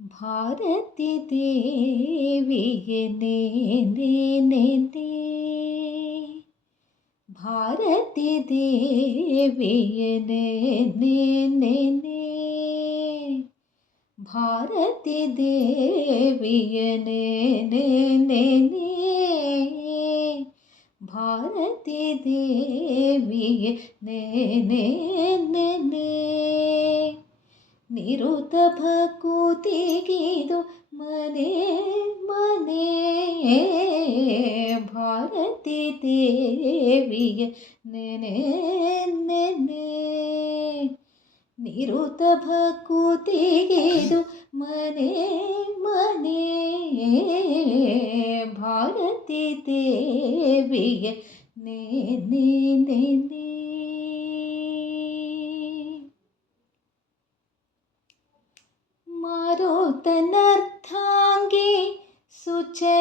ಭಾರತಿ ದೇವಿಗೆ ನೇನೆ ಭಾರತಿ ದೇವಿಯ ನೇನೆ ಭಾರತಿ ದೇವಿಯ ನೇನೆ ಭಾರತಿ ದೇವಿಯ ನೇನೆ ನಿರುತ ಭಕುತಿಗಿದು ಮನೆ ಮನೆ ಭಾರತಿ ದೇವಿಯ ನೆನೆ ನೆನೆ ನಿರುತ ಭಕುತಿಗಿದು ಮನೆ ಮನೆ ಭಾರತಿ ದೇವಿಯ ನೆನೆ ನೆನೆ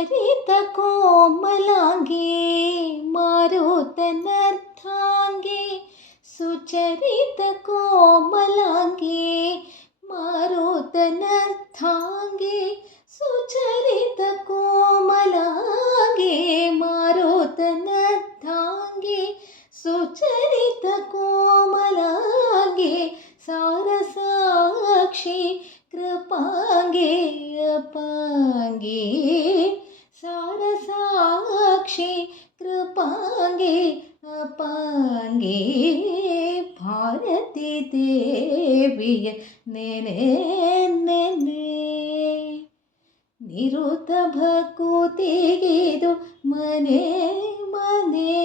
चरित मारुतनर्थाङ्गे सुचरितकोमलाङ्गे मारुतनर्थाङ्गे सुचरितकोमलाङ्गे मारुतनर्थाङ्गे सुचरितकोमलाङ्गे सारसाक्षि कृपाङ्गे अपाङ्गे പക്ഷേ കൃപാങ്കേ അപ്പാങ്കേ ഭാരതി ദേവിയ നെനെ നിരുത്ത ഭക്കൂതിഗീതു മനെ മനെ.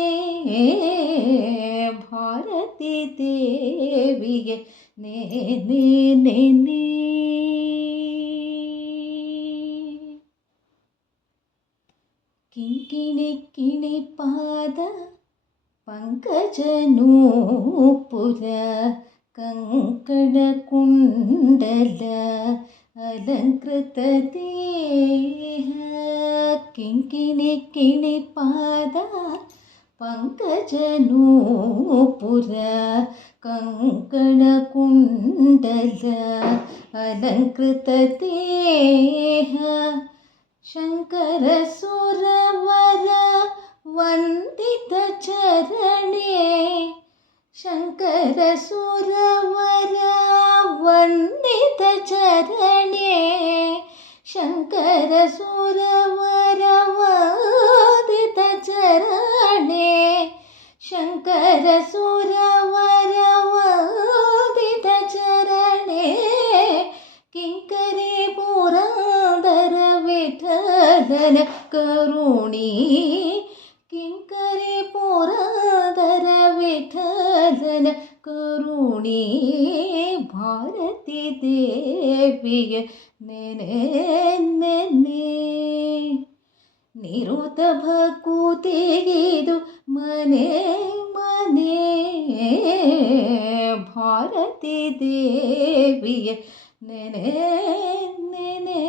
ഭാരതി ദേവിയ നെനെ. കിങ്കിണിക്കിണിപ്പാത പങ്കജനൂപുര കങ്കണകുണ്ടല അലങ്കൃതദേഹ പാത പങ്കജനൂപുര കങ്കണകുണ്ടല അലങ്കൃതദേഹ शङ्करसुरवर वन्दितचरणे शङ्करसुरवर वन्दितचरणे शङ्करसुरवर करुणी किङ्करे पुरन्दर विठलन करुणी भारती देविय ನೆನೆ ನಿರುತ ಭಕುತಿಗಿದು ಮನೆ ಮನೆ ಭಾರತಿ ದೇವಿಯ ನೆನೆ ನೆನೆ